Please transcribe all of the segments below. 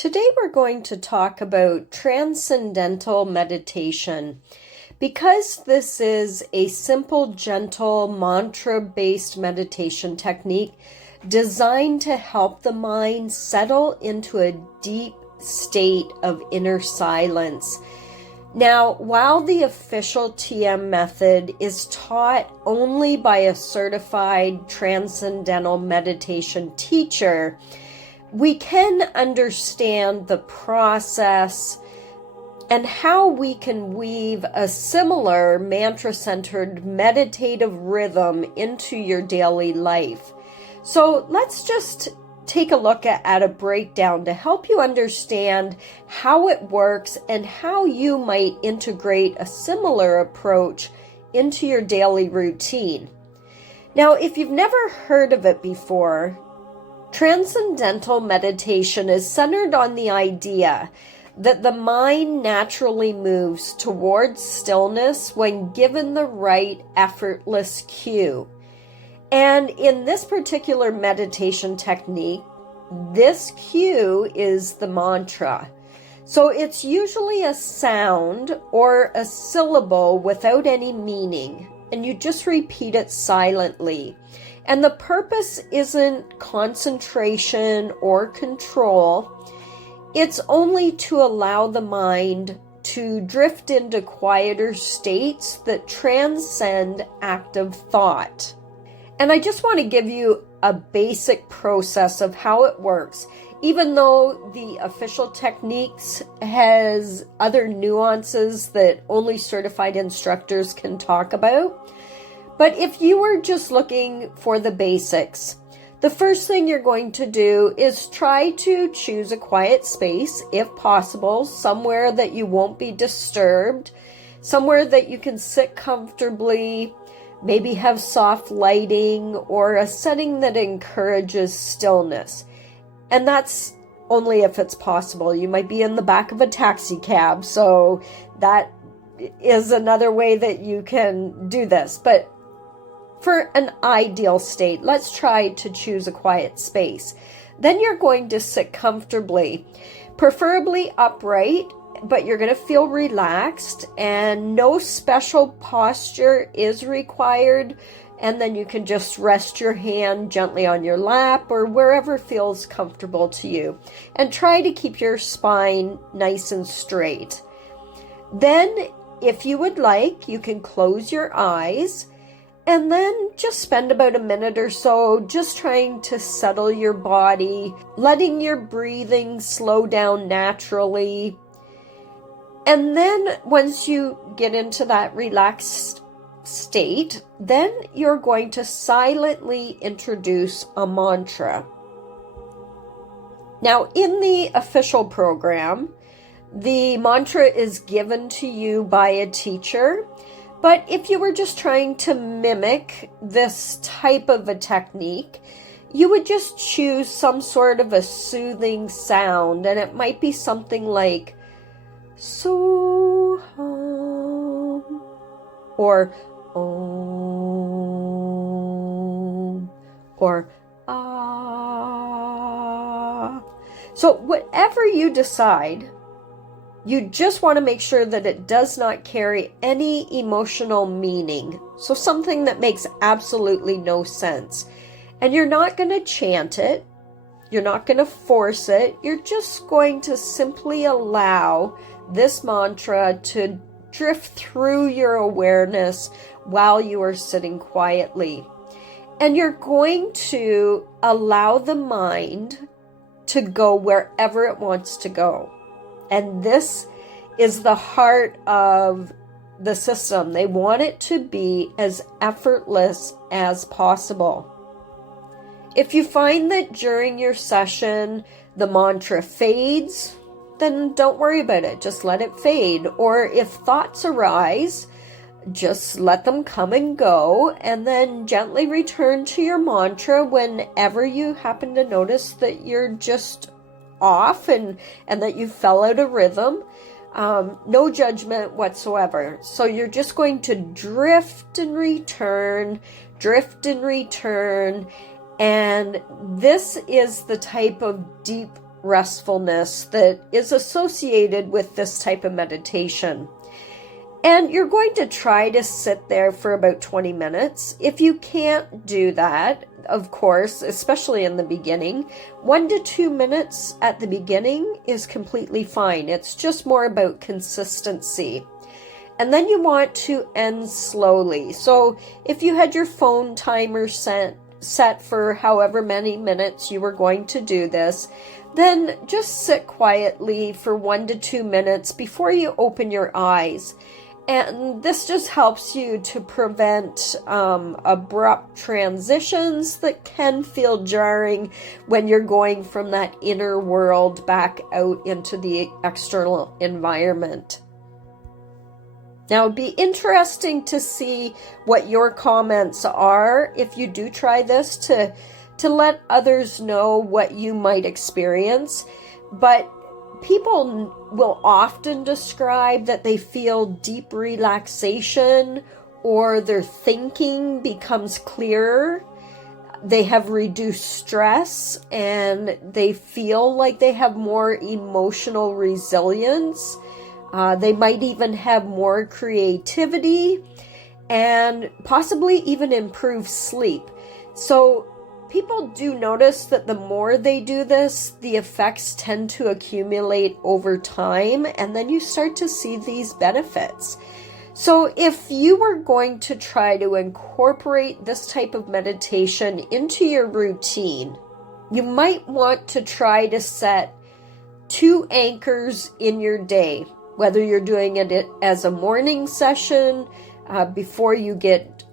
Today we're going to talk about Transcendental Meditation. Because this is a simple, gentle, mantra-based meditation technique designed to help the mind settle into a deep state of inner silence. Now, while the official TM method is taught only by a certified Transcendental Meditation teacher, we can understand the process and how we can weave a similar mantra-centered meditative rhythm into your daily life. So let's just take a look at a breakdown to help you understand how it works and how you might integrate a similar approach into your daily routine. Now, if you've never heard of it before, Transcendental Meditation is centered on the idea that the mind naturally moves towards stillness when given the right effortless cue. And in this particular meditation technique, this cue is the mantra. So it's usually a sound or a syllable without any meaning, and you just repeat it silently. And the purpose isn't concentration or control. It's only to allow the mind to drift into quieter states that transcend active thought. And I just want to give you a basic process of how it works, even though the official techniques has other nuances that only certified instructors can talk about. But if you were just looking for the basics, the first thing you're going to do is try to choose a quiet space, if possible, somewhere that you won't be disturbed, somewhere that you can sit comfortably, maybe have soft lighting or a setting that encourages stillness. And that's only if it's possible. You might be in the back of a taxi cab, so that is another way that you can do this. But for an ideal state, let's try to choose a quiet space. Then you're going to sit comfortably, preferably upright, but you're going to feel relaxed and no special posture is required. And then you can just rest your hand gently on your lap or wherever feels comfortable to you. And try to keep your spine nice and straight. Then, if you would like, you can close your eyes and then just spend about a minute or so just trying to settle your body, letting your breathing slow down naturally. And then once you get into that relaxed state, then you're going to silently introduce a mantra. Now, in the official program, the mantra is given to you by a teacher. But if you were just trying to mimic this type of a technique, you would just choose some sort of a soothing sound, and it might be something like Soham or Om or Ah. So whatever you decide, you just want to make sure that it does not carry any emotional meaning. So something that makes absolutely no sense. And you're not going to chant it. You're not going to force it. You're just going to simply allow this mantra to drift through your awareness while you are sitting quietly. And you're going to allow the mind to go wherever it wants to go. And this is the heart of the system. They want it to be as effortless as possible. If you find that during your session the mantra fades, then don't worry about it. Just let it fade. Or if thoughts arise, just let them come and go, and then gently return to your mantra whenever you happen to notice that you're just off and that you fell out of rhythm. No judgment whatsoever. So you're just going to drift and return, And this is the type of deep restfulness that is associated with this type of meditation. And you're going to try to sit there for about 20 minutes. If you can't do that, of course, especially in the beginning, 1 to 2 minutes at the beginning is completely fine. It's just more about consistency. And then you want to end slowly. So if you had your phone timer set for however many minutes you were going to do this, then just sit quietly for 1 to 2 minutes before you open your eyes. And this just helps you to prevent abrupt transitions that can feel jarring when you're going from that inner world back out into the external environment. Now, it'd be interesting to see what your comments are if you do try this, to let others know what you might experience. But people will often describe that they feel deep relaxation, or their thinking becomes clearer. They have reduced stress, and they feel like they have more emotional resilience. They might even have more creativity and possibly even improve sleep. So people do notice that the more they do this, the effects tend to accumulate over time, and then you start to see these benefits. So if you were going to try to incorporate this type of meditation into your routine, you might want to try to set 2 anchors in your day, whether you're doing it as a morning session before you get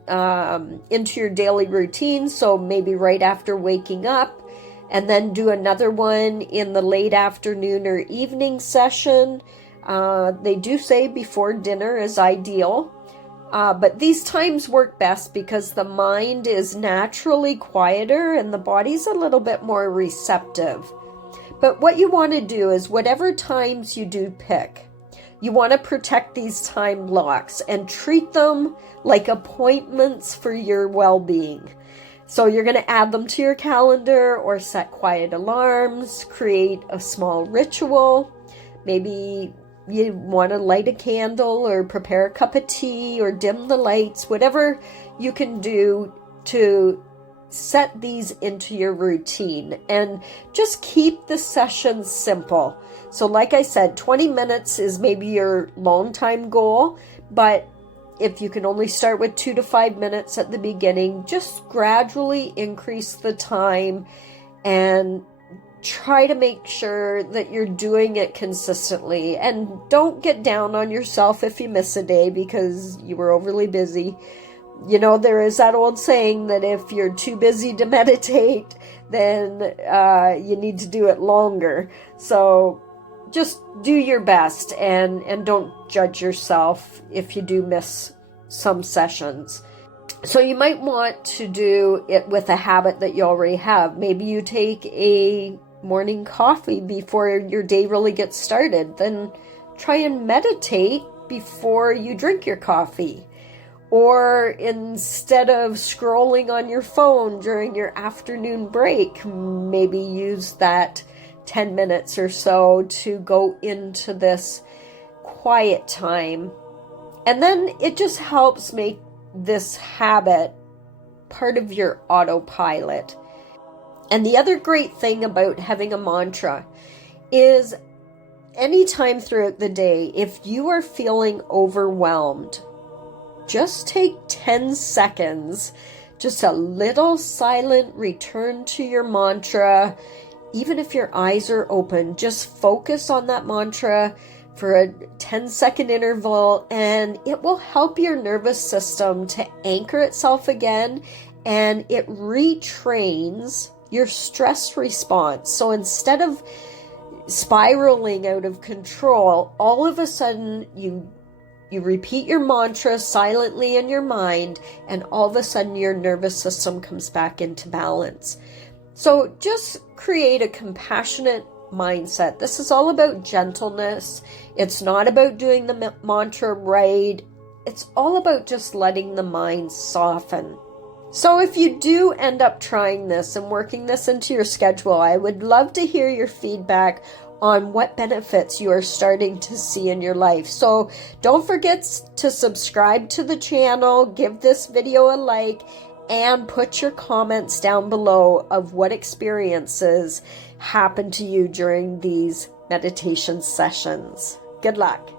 into your daily routine, so maybe right after waking up, and then do another one in the late afternoon or evening session. They do say before dinner is ideal, but these times work best because the mind is naturally quieter and the body's a little bit more receptive. But what you want to do is, whatever times you do pick, you want to protect these time blocks and treat them like appointments for your well-being. So you're going to add them to your calendar or set quiet alarms, create a small ritual. Maybe you want to light a candle or prepare a cup of tea or dim the lights, whatever you can do to set these into your routine, and just keep the sessions simple. So like I said, 20 minutes is maybe your long time goal, but if you can only start with 2 to 5 minutes at the beginning, just gradually increase the time and try to make sure that you're doing it consistently. And don't get down on yourself if you miss a day because you were overly busy. You know, there is that old saying that if you're too busy to meditate, then you need to do it longer. So just do your best and don't judge yourself if you do miss some sessions. So you might want to do it with a habit that you already have. Maybe you take a morning coffee before your day really gets started. Then try and meditate before you drink your coffee. Or instead of scrolling on your phone during your afternoon break, maybe use that 10 minutes or so to go into this quiet time. And then it just helps make this habit part of your autopilot. And the other great thing about having a mantra is anytime throughout the day, if you are feeling overwhelmed, just take 10 seconds, just a little silent return to your mantra. Even if your eyes are open, just focus on that mantra for a 10-second interval, and it will help your nervous system to anchor itself again, and it retrains your stress response. So instead of spiraling out of control, all of a sudden you repeat your mantra silently in your mind, and all of a sudden your nervous system comes back into balance. So just create a compassionate mindset. This is all about gentleness. It's not about doing the mantra right. It's all about just letting the mind soften. So if you do end up trying this and working this into your schedule, I would love to hear your feedback on what benefits you are starting to see in your life. So don't forget to subscribe to the channel, give this video a like, and put your comments down below of what experiences happened to you during these meditation sessions. Good luck.